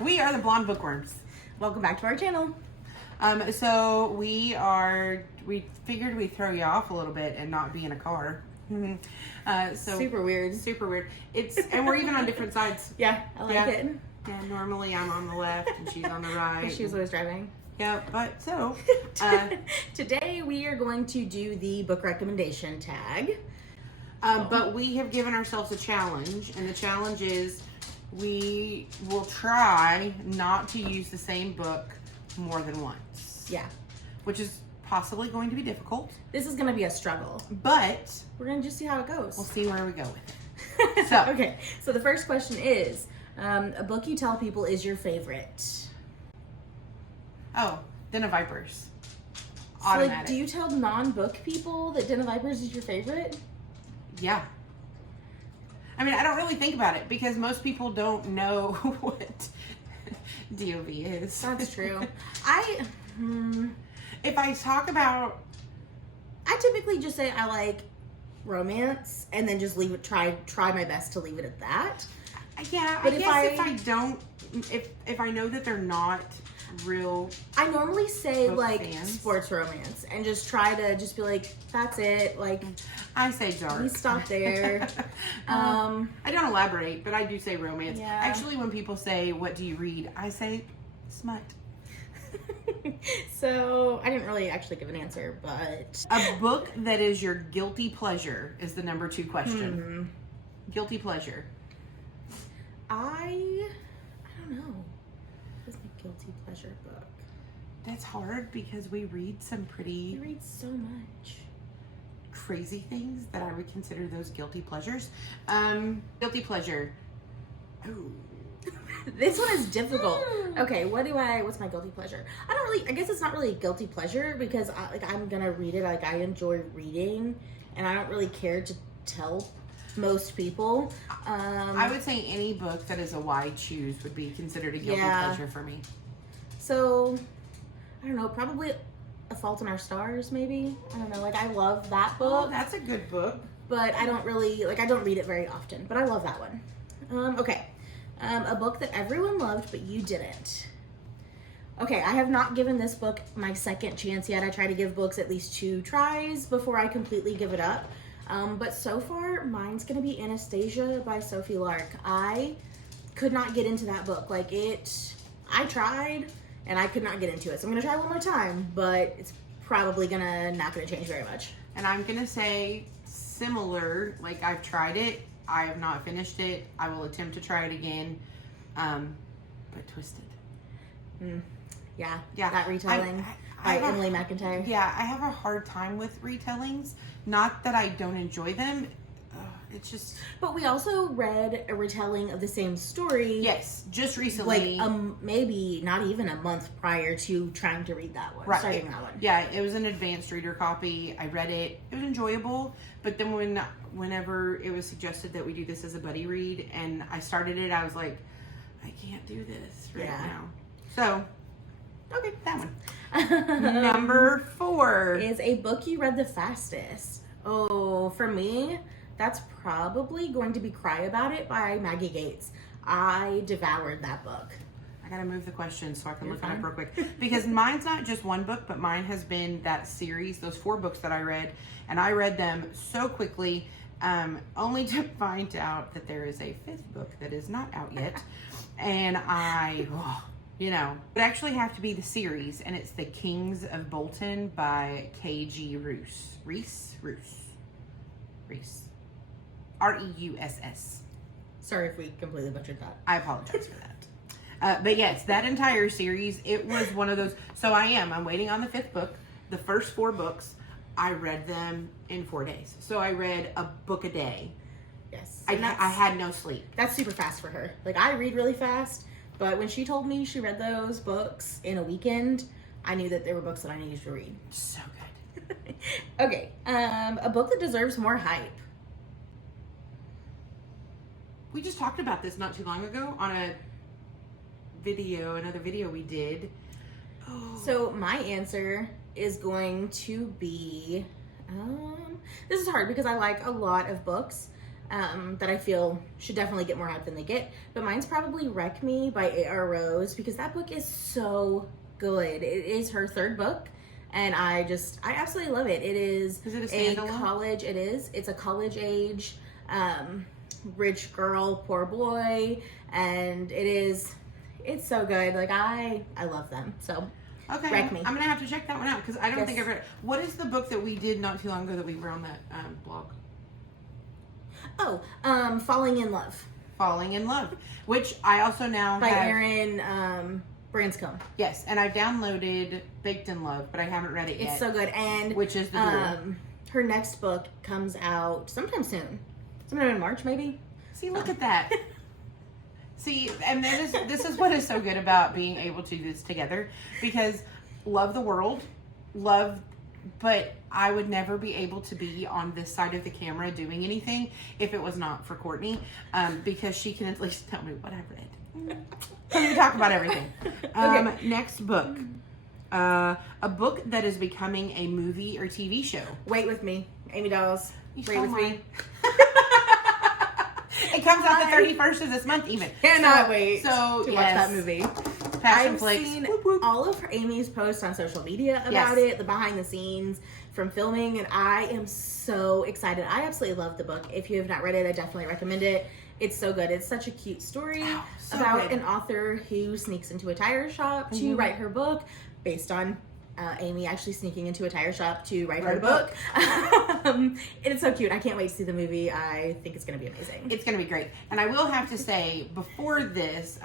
We are the Blonde Bookworms. Welcome back to our channel. So we figured we'd throw you off a little bit and not be in a car. Super weird. Super weird. And we're even on different sides. Yeah, I like it. Yeah, normally I'm on the left and she's on the right. She was always driving. Yeah, but so. Today we are going to do the book recommendation tag. But we have given ourselves a challenge, and the challenge is we will try not to use the same book more than once. Yeah. Which is possibly going to be difficult. This is going to be a struggle. But we're going to just see how it goes. We'll see where we go with it. So, okay. So the first question is, a book you tell people is your favorite. Oh, Den of Vipers. So, like, do you tell non-book people that Den of Vipers is your favorite? Yeah. I mean, I don't really think about it because most people don't know what DOV is. That's true. If I talk about... I typically just say I like romance and then just leave it, try my best to leave it at that. Yeah, but if I know that they're not real... I normally say like fans. Sports romance and just try to just be like, that's it. Like, I say dark. We stop there. I don't elaborate, but I do say romance. Yeah. Actually, when people say, what do you read? I say smut. So I didn't really actually give an answer, but a book that is your guilty pleasure is the number 2 question. Guilty pleasure. I don't know. What's my guilty pleasure book? That's hard because we read some pretty... We read so much. Crazy things that I would consider those guilty pleasures. Guilty pleasure. Ooh. This one is difficult. Okay, what's my guilty pleasure? I guess it's not really a guilty pleasure because I'm gonna read it. Like, I enjoy reading and I don't really care to tell most people. I would say any book that is a why choose would be considered a guilty pleasure for me. So, I don't know, probably A Fault in Our Stars, maybe. I don't know, like, I love that book. Oh, that's a good book. But I don't really, I don't read it very often, but I love that one. Okay. A book that everyone loved, but you didn't. Okay, I have not given this book my second chance yet. I try to give books at least 2 tries before I completely give it up. But so far, mine's gonna be Anastasia by Sophie Lark. I could not get into that book. I tried, and I could not get into it. So I'm gonna try one more time, but it's probably not gonna change very much. And I'm gonna say similar, like I've tried it, I have not finished it, I will attempt to try it again, but Twisted. Yeah, that retelling by Emily McIntyre. Yeah, I have a hard time with retellings. Not that I don't enjoy them, it's just... But we also read a retelling of the same story. Yes, just recently. Maybe not even a month prior to trying to read that one. Right. Starting that one. Yeah, it was an advanced reader copy. I read it. It was enjoyable. But then whenever it was suggested that we do this as a buddy read, and I started it, I was like, I can't do this right now. So, okay, that one. Number 4 is a book you read the fastest. Oh, for me, that's probably going to be Cry About It by Maggie Gates. I devoured that book. I gotta move the question so I can look it up real quick. Because mine's not just one book, but mine has been that series, those 4 books that I read. And I read them so quickly, only to find out that there is a 5th book that is not out yet. And it actually have to be the series, and it's The Kings of Bolton by K.G. Reus. Reus. Reuss. Sorry if we completely butchered that. I apologize for that. But yes, that entire series, it was one of those. So I'm waiting on the 5th book. The first 4 books, I read them in 4 days. So I read a book a day. Yes. I had no sleep. That's super fast for her. I read really fast, but when she told me she read those books in a weekend, I knew that they were books that I needed to read. So good. Okay. A book that deserves more hype. We just talked about this not too long ago on another video we did. Oh. So my answer is going to be, this is hard because I like a lot of books. that I feel should definitely get more hype than they get. But mine's probably Wreck Me by A.R. Rose, because that book is so good. It is her third book, and I absolutely love it. It is it a a standalone? college, it is. It's a college age, rich girl, poor boy, and it's so good. Like, I love them. So, Okay, Wreck Me. I'm gonna have to check that one out, because I don't Yes. think I've read it. What is the book that we did not too long ago that we were on that blog? Oh, Falling in Love Falling in Love, which I also now by have. Erin Branscombe. Yes, and I've downloaded Baked in Love, but I haven't read it yet. It's so good. And which is the duel. her next book comes out sometime soon. Sometime in March, maybe. See, look at that. See, and this is what is so good about being able to do this together, because love the world, but I would never be able to be on this side of the camera doing anything if it was not for Courtney, because she can at least tell me what I read. So we talk about everything. Okay. Next book. A book that is becoming a movie or TV show. Wait with me. Amy Dawes. You Wait stole with mine. me. It comes out the 31st of this month even. Cannot wait So, to watch yes. that movie. Passion I've Flakes. seen Whoop, whoop. all of Amy's posts on social media about Yes. it, the behind the scenes from filming, and I am so excited. I absolutely love the book. If you have not read it, I definitely recommend it. It's so good. It's such a cute story So about good. an authur who sneaks into a tire shop to write her book based on Amy actually sneaking into a tire shop to write her book. And it's so cute. I can't wait to see the movie. I think it's going to be amazing. It's going to be great. And I will have to say, before this,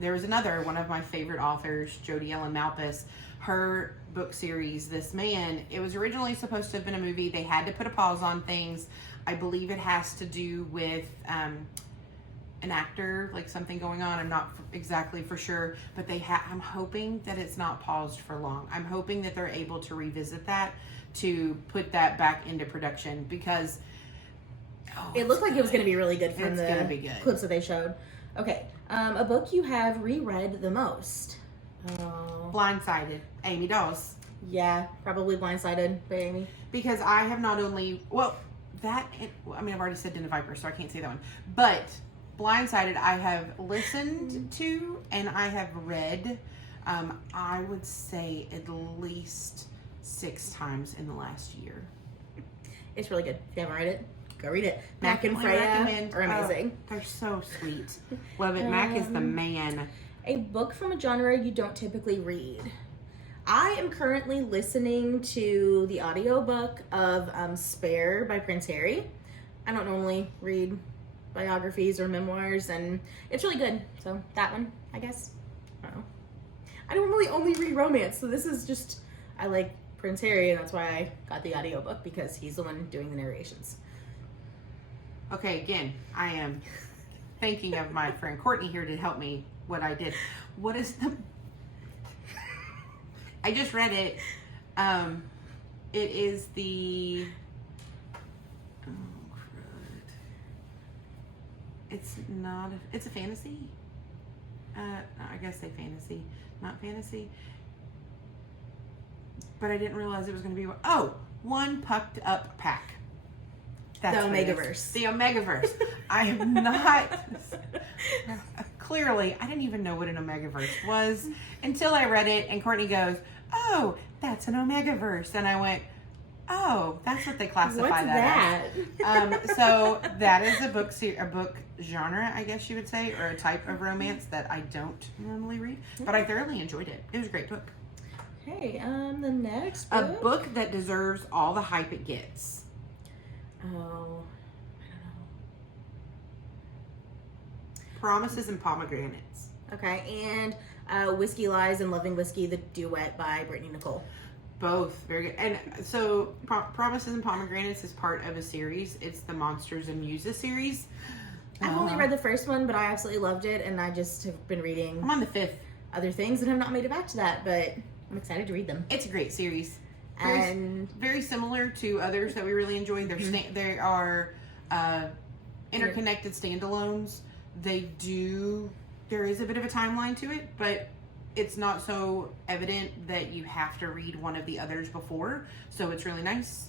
there was another one of my favorite authors, Jodi Ellen Malpas. Her book series, This Man, it was originally supposed to have been a movie. They had to put a pause on things. I believe it has to do with an actor, like something going on. I'm not exactly for sure, but I'm hoping that it's not paused for long. I'm hoping that they're able to revisit that, to put that back into production, because It looked like it was going to be really good from It's the gonna be good. clips that they showed. Okay. A book you have reread the most. Oh. Blindsided, Amy Dawes. Yeah, probably Blindsided by Amy. Because I have not only, I've already said Den of Vipers, so I can't say that one. But Blindsided, I have listened to and I have read, I would say at least 6 times in the last year. It's really good. If you haven't read it, go read it. Mac and Definitely Freya recommend. are amazing. They're so sweet. Love it. Mac is the man. A book from a genre you don't typically read. I am currently listening to the audiobook of Spare by Prince Harry. I don't normally read biographies or memoirs, and it's really good. So that one, I guess. I don't know. I normally only read romance, so this is just, I like Prince Harry, and that's why I got the audiobook, because he's the one doing the narrations. Okay, again, I am thinking of my friend Courtney here to help me what I did. What is the... I just read it. It is the... Oh, crud. It's not... It's a fantasy. I guess say fantasy. Not fantasy. But I didn't realize it was going to be... Oh! One Pucked Up Pack. That's The what it is. Omegaverse. The Omegaverse. I am not... Clearly, I didn't even know what an Omegaverse was until I read it, and Courtney goes, "Oh, that's an Omegaverse." And I went, "Oh, that's what they classify What's that that? as." So that is a book genre, I guess you would say, or a type of romance that I don't normally read, but I thoroughly enjoyed it. It was a great book. Okay, the next A book. book that deserves all the hype it gets. Oh, Promises and Pomegranates. okay, and Whiskey Lies and Loving Whiskey, the duet by Brittany Nicole. Both very good. And so Promises and Pomegranates is part of a series. It's the Monsters and Muses series. I've only read the first one, but I absolutely loved it, and I just have been reading I'm on the 5th. other things and have not made it back to that, but I'm excited to read them. It's a great series. And Very similar to others that we really enjoyed. They are interconnected standalones. There is a bit of a timeline to it, but it's not so evident that you have to read one of the others before. So it's really nice.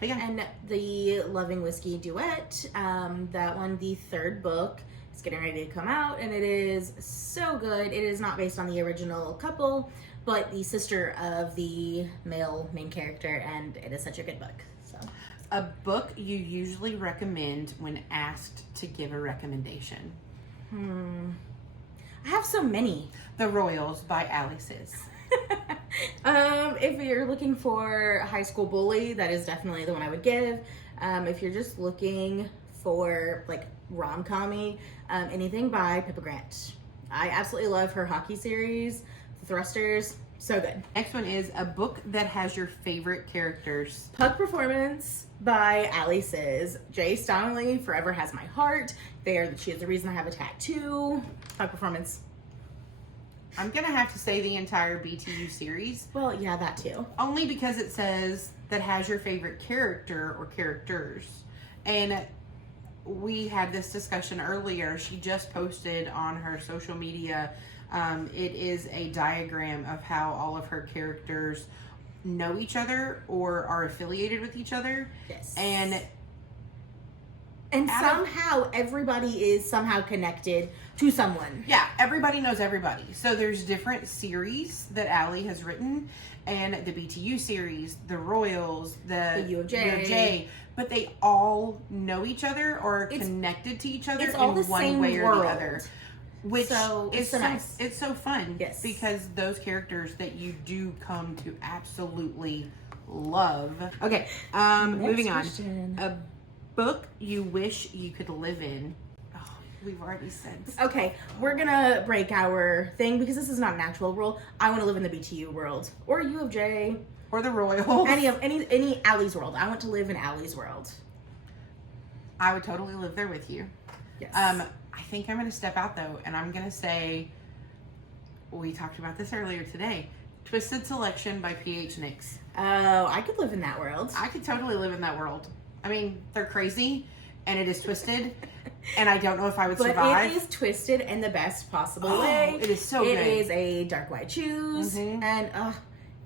But yeah. And the Loving Whiskey duet, that one, the third book, is getting ready to come out, and it is so good. It is not based on the original couple, but the sister of the male main character, and it is such a good book. So, a book you usually recommend when asked to give a recommendation? I have so many. The Royals by Allie Sis. If you're looking for a high school bully, that is definitely the one I would give. If you're just looking for like rom-com-y, anything by Pippa Grant. I absolutely love her hockey series, The Thrusters. So good. Next one is a book that has your favorite characters. Puck Performance by Allie Sis. Jay Stonley, Forever Has My Heart. She is the reason I have a tattoo. Puck Performance. I'm gonna have to say the entire BTU series. Well, yeah, that too. Only because it says that has your favorite character or characters. And we had this discussion earlier. She just posted on her social media. It is a diagram of how all of her characters know each other or are affiliated with each other. Yes. And somehow everybody is somehow connected to someone. Yeah, everybody knows everybody. So there's different series that Allie has written, and the BTU series, the Royals, the U of J. But they all know each other or are connected to each other it's all in the one same way or world. the other. Which So, is it's so nice. It's so fun. Yes. Because those characters that you do come to absolutely love. Okay, moving on. question. A book you wish you could live in. Oh, we've already said. Okay, we're gonna break our thing because this is not an actual rule. I want to live in the BTU world or U of J Or the Royals. any Allie's world. I want to live in Allie's world. I would totally live there with you. Yes. I think I'm going to step out though, and I'm going to say, we talked about this earlier today, Twisted Selection by P.H. Nix. Oh, I could live in that world. I could totally live in that world. I mean, they're crazy, and it is twisted, and I don't know if I would survive. But it is twisted in the best possible way. It is so good. It is a dark white choose, and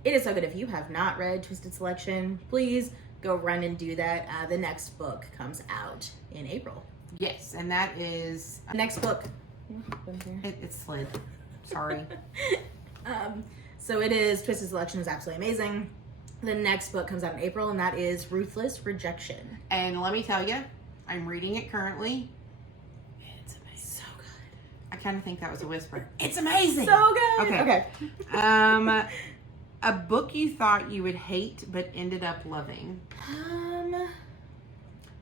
it is so good. If you have not read Twisted Selection, please go run and do that. The next book comes out in April. Yes, and that is... Next book. It slid. Sorry. So it is, Twisted Selection is absolutely amazing. The next book comes out in April, and that is Ruthless Rejection. And let me tell you, I'm reading it currently. It's amazing. So good. I kind of think that was a whisper. It's amazing. So good. Okay. A book you thought you would hate but ended up loving.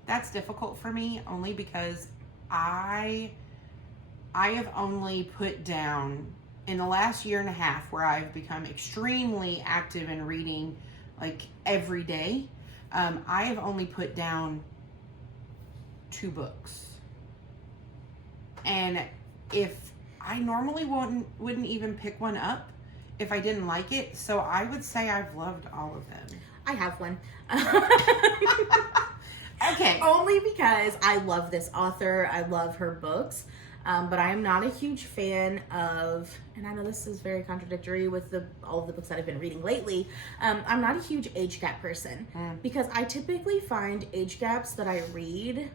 That's difficult for me only because I have only put down in the last year and a half where I've become extremely active in reading like every day. I have only put down 2 books. And if I normally wouldn't even pick one up if I didn't like it, so I would say I've loved all of them. I have one. Okay. Only because I love this author. I love her books. But I am not a huge fan of, and I know this is very contradictory with all of the books that I've been reading lately, I'm not a huge age gap person. Because I typically find age gaps that I read,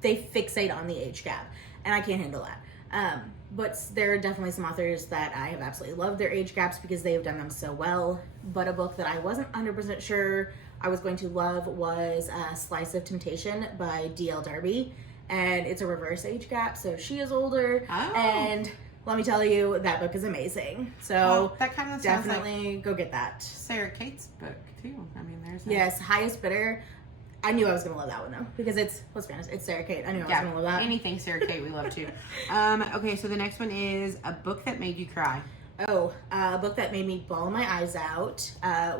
they fixate on the age gap. And I can't handle that. But there are definitely some authors that I have absolutely loved their age gaps because they have done them so well. But a book that I wasn't 100% sure I was going to love was Slice of Temptation by D.L. Darby. And it's a reverse age gap, so she is older. Oh. And let me tell you, that book is amazing. So that kind of definitely like go get that. Sarah Kate's book too. I mean, there's Yes, Highest Bidder. I knew I was gonna love that one though because let's be honest, it's Sarah Kate. I knew I was gonna love that. Anything Sarah Kate we love too. Okay, so the next one is a book that made you cry. Oh, a book that made me bawl my eyes out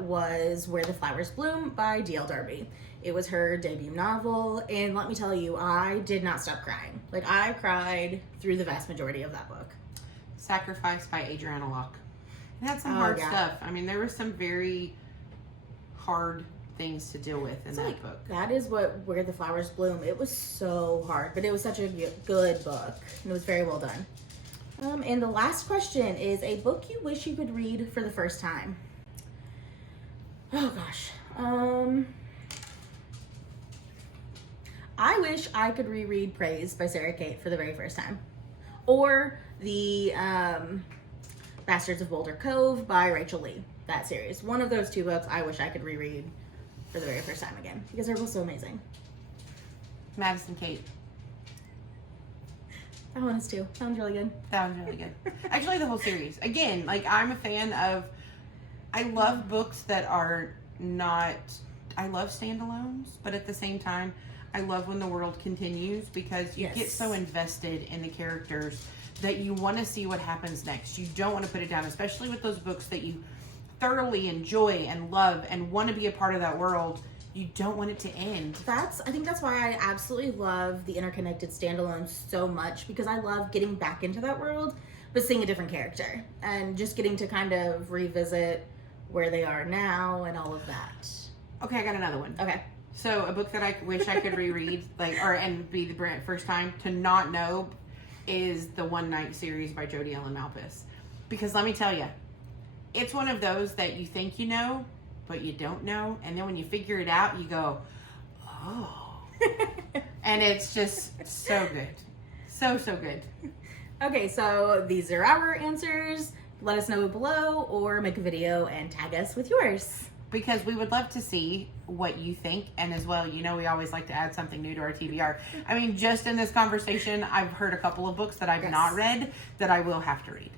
was Where the Flowers Bloom by D.L. Darby. It was her debut novel, and let me tell you, I did not stop crying. Like, I cried through the vast majority of that book. Sacrifice by Adriana Locke. It had some hard stuff. I mean, there were some very hard things to deal with in that book. That is Where the Flowers Bloom. It was so hard, but it was such a good book, and it was very well done. And the last question is a book you wish you could read for the first time. Oh, gosh. I wish I could reread Praise by Sarah Kate for the very first time. Or the Bastards of Boulder Cove by Rachel Lee. That series. One of those two books I wish I could reread for the very first time again. Because they're both so amazing. Madison Kate. That one is too. That one's really good. That was really good. Actually, the whole series. Again, like, I'm a fan of... I love books that are not... I love standalones, but at the same time, I love when the world continues because you get so invested in the characters that you want to see what happens next. You don't want to put it down, especially with those books that you thoroughly enjoy and love and want to be a part of that world. You don't want it to end. I think that's why I absolutely love the interconnected standalones so much, because I love getting back into that world, but seeing a different character and just getting to kind of revisit where they are now and all of that. Okay, I got another one. Okay. So a book that I wish I could reread, and be the first time to not know, is the One Night series by Jodi Ellen Malpass. Because let me tell you, it's one of those that you think you know, but you don't know, and then when you figure it out, you go, oh. And it's just so good. So good. Okay, so these are our answers. Let us know below or make a video and tag us with yours. Because we would love to see what you think, and as well, you know, we always like to add something new to our TBR. I mean, just in this conversation, I've heard a couple of books that I've not read that I will have to read.